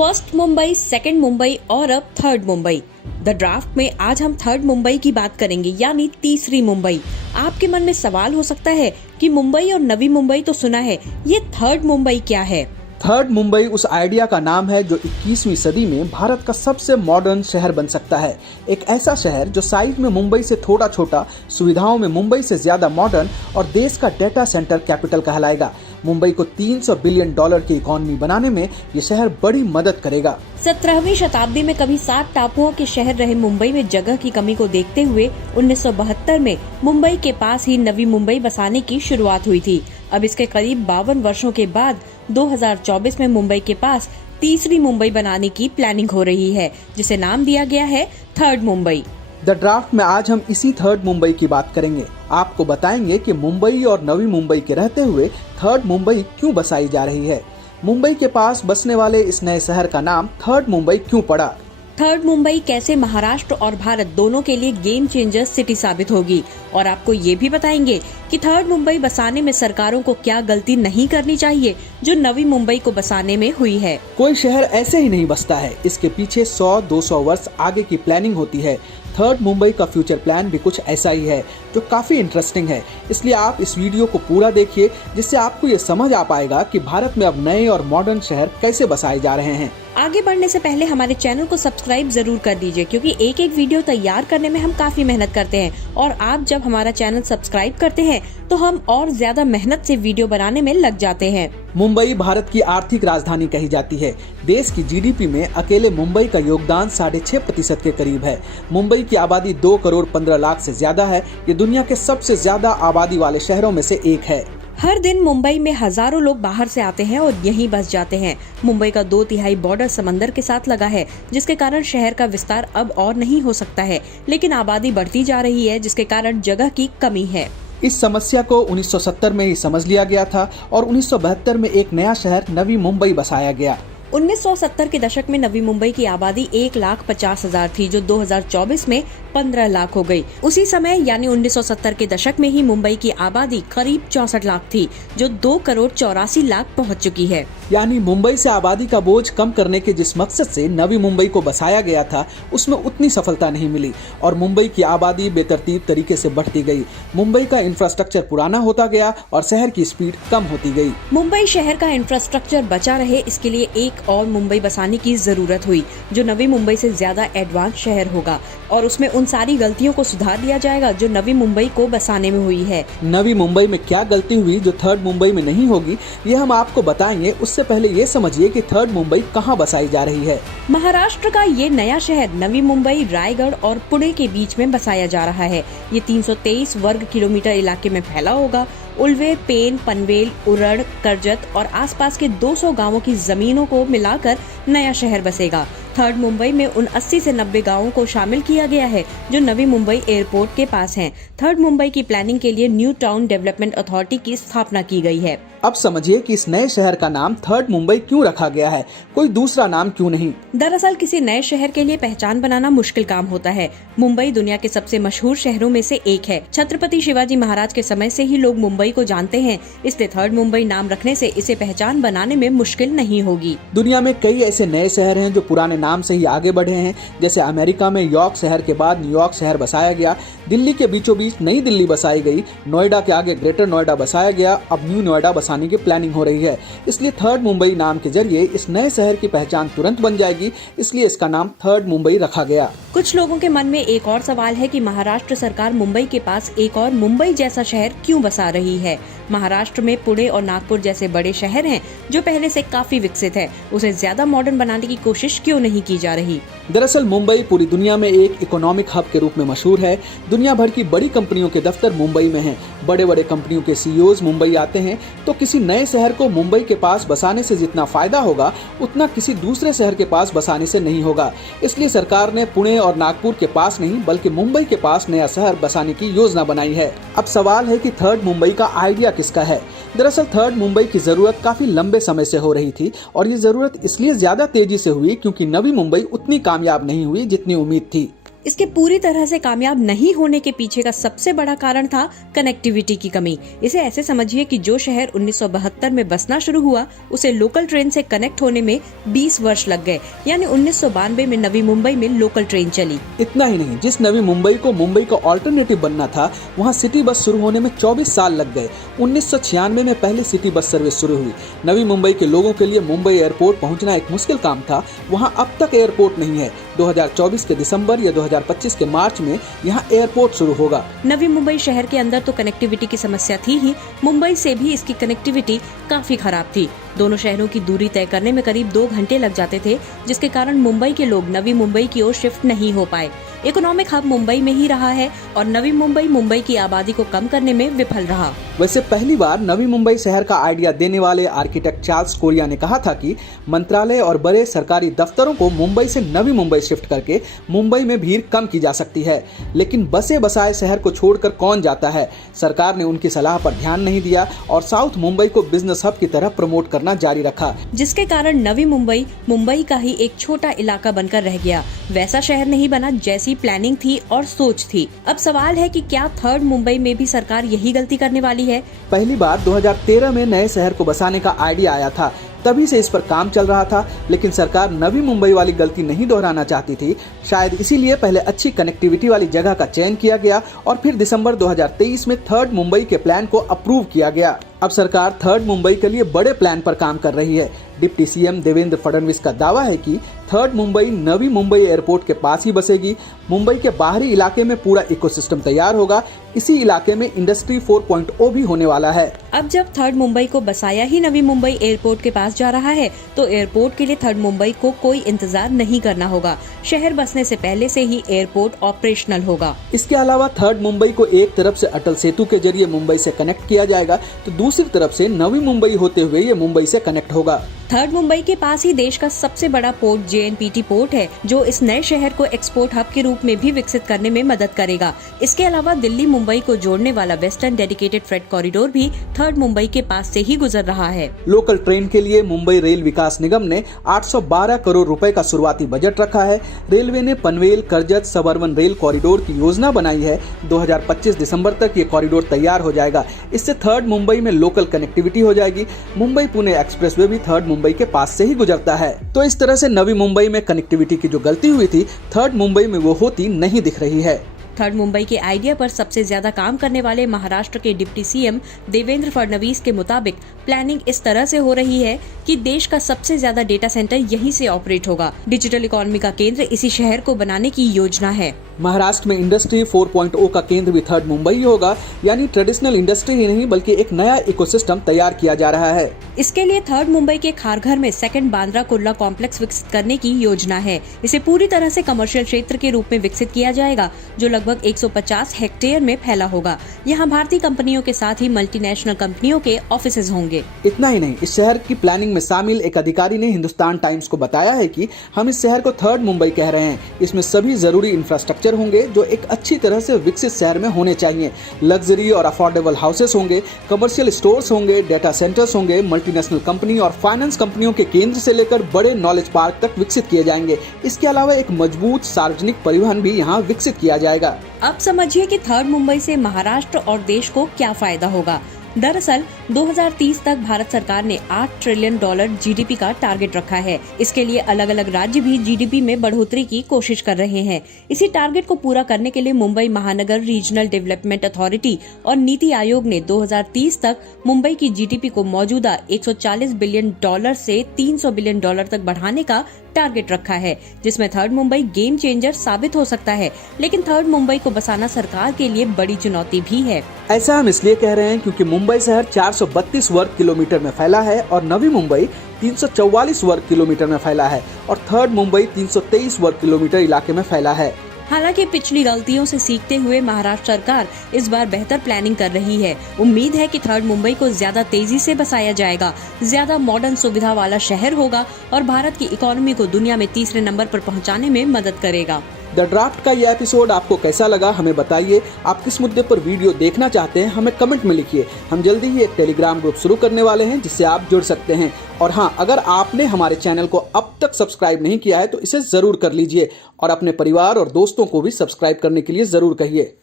First Mumbai, second Mumbai और अब third Mumbai. The draft में आज हम थर्ड मुंबई की बात करेंगे, यानी तीसरी मुंबई। आपके मन में सवाल हो सकता है कि मुंबई और नवी मुंबई तो सुना है, ये थर्ड मुंबई क्या है? थर्ड मुंबई उस आइडिया का नाम है जो 21वीं सदी में भारत का सबसे मॉडर्न शहर बन सकता है। एक ऐसा शहर जो साइज में मुंबई से थोड़ा छोटा, सुविधाओं में मुंबई से ज्यादा मॉडर्न और देश का डेटा सेंटर कैपिटल कहलाएगा। मुंबई को $300 बिलियन की इकोनॉमी बनाने में ये शहर बड़ी मदद करेगा। 17वीं शताब्दी में कभी 7 टापुओं के शहर रहे मुंबई में जगह की कमी को देखते हुए 1972 में मुंबई के पास ही नवी मुंबई बसाने की शुरुआत हुई थी। अब इसके करीब 52 वर्षों के बाद 2024 में मुंबई के पास तीसरी मुंबई बनाने की प्लानिंग हो रही है, जिसे नाम दिया गया है थर्ड मुंबई। द ड्राफ्ट में आज हम इसी थर्ड मुंबई की बात करेंगे। आपको बताएंगे कि मुंबई और नवी मुंबई के रहते हुए थर्ड मुंबई क्यों बसाई जा रही है। मुंबई के पास बसने वाले इस नए शहर का नाम थर्ड मुंबई क्यों पड़ा। थर्ड मुंबई कैसे महाराष्ट्र और भारत दोनों के लिए गेम चेंजर सिटी साबित होगी, और आपको ये भी बताएंगे कि थर्ड मुंबई बसाने में सरकारों को क्या गलती नहीं करनी चाहिए जो नवी मुंबई को बसाने में हुई है। कोई शहर ऐसे ही नहीं बसता है, इसके पीछे 100-200 वर्ष आगे की प्लानिंग होती है। थर्ड मुंबई का फ्यूचर प्लान भी कुछ ऐसा ही है जो काफी इंटरेस्टिंग है। इसलिए आप इस वीडियो को पूरा देखिए, जिससे आपको ये समझ आ पाएगा कि भारत में अब नए और मॉडर्न शहर कैसे बसाए जा रहे हैं। आगे बढ़ने से पहले हमारे चैनल को सब्सक्राइब जरूर कर दीजिए, क्योंकि एक एक वीडियो तैयार करने में हम काफी मेहनत करते हैं, और आप जब हमारा चैनल सब्सक्राइब करते हैं तो हम और ज्यादा मेहनत से वीडियो बनाने में लग जाते हैं। मुंबई भारत की आर्थिक राजधानी कही जाती है। देश की जीडीपी में अकेले मुंबई का योगदान 6.5% के करीब है। मुंबई की आबादी 2 करोड़ 15 लाख से ज्यादा है। ये दुनिया के सबसे ज्यादा आबादी वाले शहरों में से एक है। हर दिन मुंबई में हजारों लोग बाहर से आते हैं और यहीं बस जाते हैं। मुंबई का 2/3 बॉर्डर समंदर के साथ लगा है, जिसके कारण शहर का विस्तार अब और नहीं हो सकता है। लेकिन आबादी बढ़ती जा रही है, जिसके कारण जगह की कमी है। इस समस्या को 1970 में ही समझ लिया गया था और 1972 में एक नया शहर नवी मुंबई बसाया गया। 1970 के दशक में नवी मुंबई की आबादी 1,50,000 थी, जो 2024 में 15 लाख हो गई। उसी समय यानी 1970 के दशक में ही मुंबई की आबादी करीब 64 लाख थी, जो 2 करोड़ 84 लाख पहुंच चुकी है। यानी मुंबई से आबादी का बोझ कम करने के जिस मकसद से नवी मुंबई को बसाया गया था, उसमें उतनी सफलता नहीं मिली और मुंबई की आबादी बेतरतीब तरीके से बढ़ती गई। मुंबई का इंफ्रास्ट्रक्चर पुराना होता गया और शहर की स्पीड कम होती गई। मुंबई शहर का इंफ्रास्ट्रक्चर बचा रहे, इसके लिए एक और मुंबई बसाने की जरूरत हुई, जो नवी मुंबई से ज्यादा एडवांस शहर होगा, और उसमें उन सारी गलतियों को सुधार दिया जाएगा जो नवी मुंबई को बसाने में हुई है। नवी मुंबई में क्या गलती हुई जो थर्ड मुंबई में नहीं होगी, ये हम आपको बताएंगे। उससे पहले ये समझिए कि थर्ड मुंबई कहाँ बसाई जा रही है। महाराष्ट्र का ये नया शहर नवी मुंबई, रायगढ़ और पुणे के बीच में बसाया जा रहा है। ये 323 वर्ग किलोमीटर इलाके में फैला होगा। उल्वे, पेन, पनवेल, उरण, करजत और आसपास के 200 गांवों की जमीनों को मिलाकर नया शहर बसेगा। थर्ड मुंबई में उन 80 से 90 गांवों को शामिल किया गया है जो नवी मुंबई एयरपोर्ट के पास हैं। थर्ड मुंबई की प्लानिंग के लिए न्यू टाउन डेवलपमेंट अथॉरिटी की स्थापना की गई है। अब समझिए कि इस नए शहर का नाम थर्ड मुंबई क्यों रखा गया है, कोई दूसरा नाम क्यों नहीं। दरअसल किसी नए शहर के लिए पहचान बनाना मुश्किल काम होता है। मुंबई दुनिया के सबसे मशहूर शहरों में से एक है। छत्रपति शिवाजी महाराज के समय से ही लोग मुंबई को जानते हैं, इसलिए थर्ड मुंबई नाम रखने से इसे पहचान बनाने में मुश्किल नहीं होगी। दुनिया में कई ऐसे नए शहर हैं जो पुराने नाम से ही आगे बढ़े हैं। जैसे अमेरिका में यॉर्क शहर के बाद न्यूयॉर्क शहर बसाया गया, दिल्ली के बीचों बीच नई दिल्ली बसाई गई, नोएडा के आगे ग्रेटर नोएडा बसाया गया, अब न्यू नोएडा बसाने की प्लानिंग हो रही है। इसलिए थर्ड मुंबई नाम के जरिए इस नए शहर की पहचान तुरंत बन जाएगी, इसलिए इसका नाम थर्ड मुंबई रखा गया। कुछ लोगों के मन में एक और सवाल है कि महाराष्ट्र सरकार मुंबई के पास एक और मुंबई जैसा शहर क्यों बसा रही है। महाराष्ट्र में पुणे और नागपुर जैसे बड़े शहर हैं जो पहले से काफी विकसित है, उसे ज्यादा मॉडर्न बनाने की कोशिश क्यों नहीं की जा रही। दरअसल मुंबई पूरी दुनिया में एक इकोनॉमिक हब के रूप में मशहूर है। दुनिया भर की बड़ी कंपनियों के दफ्तर मुंबई में हैं। बड़े बड़े कंपनियों के सीईओज मुंबई आते हैं, तो किसी नए शहर को मुंबई के पास बसाने से जितना फायदा होगा, उतना किसी दूसरे शहर के पास बसाने से नहीं होगा। इसलिए सरकार ने पुणे और नागपुर के पास नहीं बल्कि मुंबई के पास नया शहर बसाने की योजना बनाई है। अब सवाल है कि थर्ड मुंबई का आइडिया किसका है। दरअसल थर्ड मुंबई की जरूरत काफी लंबे समय से हो रही थी और ये जरूरत इसलिए ज्यादा तेजी से हुई क्योंकि नवी मुंबई उतनी कामयाब नहीं हुई जितनी उम्मीद थी। इसके पूरी तरह से कामयाब नहीं होने के पीछे का सबसे बड़ा कारण था कनेक्टिविटी की कमी। इसे ऐसे समझिए कि जो शहर 1972 में बसना शुरू हुआ, उसे लोकल ट्रेन से कनेक्ट होने में 20 वर्ष लग गए। यानी 1992 में नवी मुंबई में लोकल ट्रेन चली। इतना ही नहीं, जिस नवी मुंबई को मुंबई का ऑल्टरनेटिव बनना था, वहाँ सिटी बस शुरू होने में 24 साल लग गए। 1996 में पहली सिटी बस सर्विस शुरू हुई। नवी मुंबई के लोगों के लिए मुंबई एयरपोर्ट पहुंचना एक मुश्किल काम था। वहां अब तक एयरपोर्ट नहीं है। 2024 के दिसंबर या 2025 के मार्च में यहां एयरपोर्ट शुरू होगा। नवी मुंबई शहर के अंदर तो कनेक्टिविटी की समस्या थी ही, मुंबई से भी इसकी कनेक्टिविटी काफी खराब थी। दोनों शहरों की दूरी तय करने में करीब 2 घंटे लग जाते थे, जिसके कारण मुंबई के लोग नवी मुंबई की ओर शिफ्ट नहीं हो पाए। इकोनॉमिक हब मुंबई में ही रहा है और नवी मुंबई की आबादी को कम करने में विफल रहा। वैसे पहली बार नवी मुंबई शहर का आइडिया देने वाले आर्किटेक्ट चार्ल्स कोरिया ने कहा था कि मंत्रालय और बड़े सरकारी दफ्तरों को मुंबई से नवी मुंबई शिफ्ट करके मुंबई में भीड़ कम की जा सकती है। लेकिन बसे बसाए शहर को छोड़कर कौन जाता है? सरकार ने उनकी सलाह पर ध्यान नहीं दिया और साउथ मुंबई को बिजनेस हब की तरह प्रमोट करना जारी रखा, जिसके कारण नवी मुंबई मुंबई का ही एक छोटा इलाका बनकर रह गया। वैसा शहर नहीं बना जैसी प्लानिंग थी और सोच थी। अब सवाल है कि क्या थर्ड मुंबई में भी सरकार यही गलती करने वाली है? पहली बार 2013 में नए शहर को बसाने का आइडिया आया था, तभी से इस पर काम चल रहा था। लेकिन सरकार नवी मुंबई वाली गलती नहीं दोहराना चाहती थी। शायद इसीलिए पहले अच्छी कनेक्टिविटी वाली जगह का चयन किया गया और फिर दिसंबर 2023 में थर्ड मुंबई के प्लान को अप्रूव किया गया। अब सरकार थर्ड मुंबई के लिए बड़े प्लान पर काम कर रही है। डिप्टी सीएम देवेंद्र फडणवीस का दावा है कि थर्ड मुंबई नवी मुंबई एयरपोर्ट के पास ही बसेगी। मुंबई के बाहरी इलाके में पूरा इकोसिस्टम तैयार होगा। इसी इलाके में इंडस्ट्री 4.0 भी होने वाला है। अब जब थर्ड मुंबई को बसाया ही नवी मुंबई एयरपोर्ट के पास जा रहा है, तो एयरपोर्ट के लिए थर्ड मुंबई को कोई इंतजार नहीं करना होगा। शहर बसने से पहले से ही एयरपोर्ट ऑपरेशनल होगा। इसके अलावा थर्ड मुंबई को एक तरफ से अटल सेतु के जरिए मुंबई से कनेक्ट किया जाएगा, तो दूसरी तरफ से नवी मुंबई होते हुए ये मुंबई से कनेक्ट होगा। थर्ड मुंबई के पास ही देश का सबसे बड़ा पोर्ट JNPT पोर्ट है, जो इस नए शहर को एक्सपोर्ट हब के रूप में भी विकसित करने में मदद करेगा। इसके अलावा दिल्ली मुंबई को जोड़ने वाला वेस्टर्न डेडिकेटेड फ्रेट कॉरिडोर भी थर्ड मुंबई के पास से ही गुजर रहा है। लोकल ट्रेन के लिए मुंबई रेल विकास निगम ने 812 करोड़ रुपए का शुरुआती बजट रखा है। रेलवे ने Panvel Karjat suburban rail corridor की योजना बनाई है। 2025 दिसंबर तक ये कॉरिडोर तैयार हो जाएगा। इससे थर्ड मुंबई में लोकल कनेक्टिविटी हो जाएगी। मुंबई पुणे एक्सप्रेसवे भी थर्ड मुंबई के पास से ही गुजरता है। तो इस तरह से नवी मुंबई में कनेक्टिविटी की जो गलती हुई थी, थर्ड मुंबई में वो होती नहीं दिख रही है। थर्ड मुंबई के आइडिया पर सबसे ज्यादा काम करने वाले महाराष्ट्र के डिप्टी सीएम देवेंद्र फडणवीस के मुताबिक प्लानिंग इस तरह से हो रही है कि देश का सबसे ज्यादा डेटा सेंटर यहीं से ऑपरेट होगा। डिजिटल इकोनॉमी का केंद्र इसी शहर को बनाने की योजना है। महाराष्ट्र में इंडस्ट्री 4.0 का केंद्र भी थर्ड मुंबई ही होगा। यानी ट्रेडिशनल इंडस्ट्री ही नहीं बल्कि एक नया इकोसिस्टम तैयार किया जा रहा है। इसके लिए थर्ड मुंबई के खारघर में सेकंड बांद्रा कुर्ला कॉम्प्लेक्स विकसित करने की योजना है। इसे पूरी तरह से कमर्शियल क्षेत्र के रूप में विकसित किया जाएगा, जो लगभग 150 हेक्टेयर में फैला होगा। यहाँ भारतीय कंपनियों के साथ ही मल्टीनेशनल कंपनियों के ऑफिसेज होंगे। इतना ही नहीं, इस शहर की प्लानिंग में शामिल एक अधिकारी ने हिंदुस्तान टाइम्स को बताया है कि हम इस शहर को थर्ड मुंबई कह रहे हैं। इसमें सभी जरूरी इंफ्रास्ट्रक्चर होंगे जो एक अच्छी तरह से विकसित शहर में होने चाहिए। लग्जरी और अफोर्डेबल हाउसेस होंगे, कमर्शियल स्टोर्स होंगे, डेटा सेंटर्स होंगे, मल्टीनेशनल कंपनी और फाइनेंस कंपनियों के केंद्र से लेकर बड़े नॉलेज पार्क तक विकसित किए जाएंगे। इसके अलावा एक मजबूत सार्वजनिक परिवहन भी यहाँ विकसित किया जाएगा। अब समझिए कि थर्ड मुंबई से महाराष्ट्र और देश को क्या फायदा होगा। दरअसल 2030 तक भारत सरकार ने $8 ट्रिलियन GDP का टारगेट रखा है। इसके लिए अलग अलग राज्य भी GDP में बढ़ोतरी की कोशिश कर रहे हैं। इसी टारगेट को पूरा करने के लिए मुंबई महानगर रीजनल डेवलपमेंट अथॉरिटी और नीति आयोग ने 2030 तक मुंबई की GDP को मौजूदा $140 बिलियन से $300 बिलियन तक बढ़ाने का टारगेट रखा है, जिसमें थर्ड मुंबई गेम चेंजर साबित हो सकता है। लेकिन थर्ड मुंबई को बसाना सरकार के लिए बड़ी चुनौती भी है। ऐसा हम इसलिए कह रहे हैं क्योंकि मुंबई शहर 432 वर्ग किलोमीटर में फैला है और नवी मुंबई 344 वर्ग किलोमीटर में फैला है और थर्ड मुंबई 323 वर्ग किलोमीटर इलाके में फैला है। हालांकि पिछली गलतियों से सीखते हुए महाराष्ट्र सरकार इस बार बेहतर प्लानिंग कर रही है। उम्मीद है कि थर्ड मुंबई को ज्यादा तेजी से बसाया जाएगा, ज्यादा मॉडर्न सुविधा वाला शहर होगा और भारत की इकोनॉमी को दुनिया में तीसरे नंबर पर पहुंचाने में मदद करेगा। द ड्राफ्ट का ये एपिसोड आपको कैसा लगा हमें बताइए। आप किस मुद्दे पर वीडियो देखना चाहते हैं हमें कमेंट में लिखिए। हम जल्दी ही एक टेलीग्राम ग्रुप शुरू करने वाले हैं जिससे आप जुड़ सकते हैं। और हाँ, अगर आपने हमारे चैनल को अब तक सब्सक्राइब नहीं किया है तो इसे जरूर कर लीजिए और अपने परिवार और दोस्तों को भी सब्सक्राइब करने के लिए जरूर कहिए।